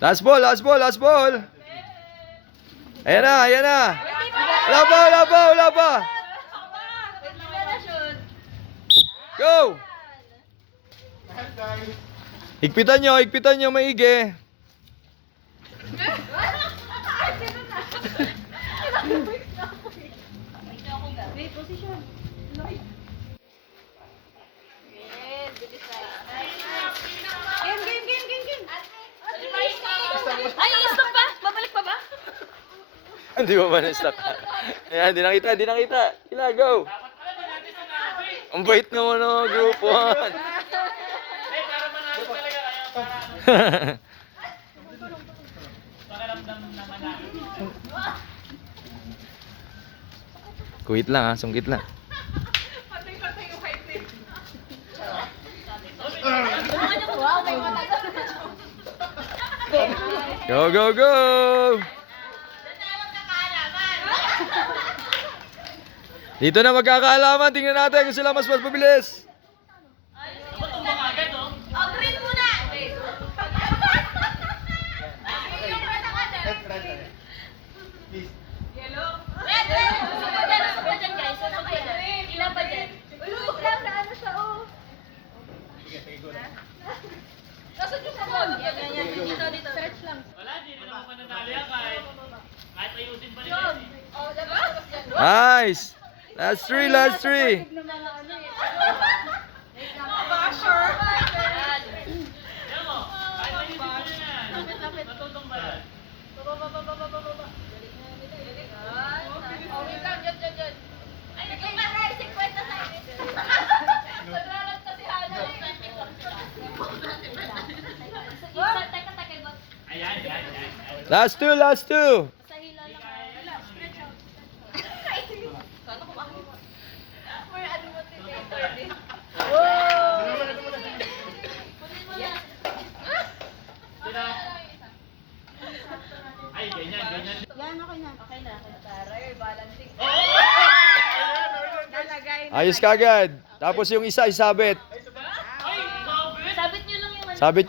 Last ball, last ball, last ball. Ayan na, ayan na. Wala pa, wala pa, wala pa. Go! Higpitan nyo, maigi. Ay, stop pa? Babalik pa ba? Hindi mo ba na-stop? Ayan, di nakita, di nakita. Sila, go! Ang bait naman ng group 1. Kuwit lang ha, sungkit lang. Wow, may mata. Go, go, go! Dito na magkakaalaman. Tingnan natin kung sila mas mabilis. Oh, green muna! Yellow? Red! Red dyan, guys. Ano pa yan? Ilan pa dyan? Ulog lang na ano siya, oh. Nasaan yung sabon? Yan. Dito. Search lang. Wala, di rin ako mananalo yan kahit ayusin pa nila. Oh, dapat yan. Nice! Last three, last three. Basher! Yan mo, kahit ayusin pa nila yan. Matutong ba yan? Oh, wait lang. Dyan. Ay, nagkamaray. 50 sa akin. Nagrarat na si Hana. Teka. Ayan. Last two, last two. Sa hila lang. Stretch out. Sana kumain. More motivator din. Wow! Kunin mo na. Sila. Ay, ganyan. Yan, okay na. Taray, balancing. Ayos kagad. Tapos yung isa, isabit. Sabit nyo lang yung Sabit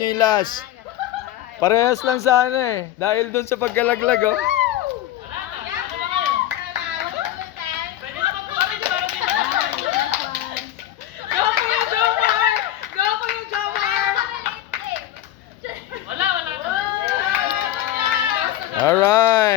nyo yung last. Parehas lang sana eh. Dahil dun sa pagkalaglag oh.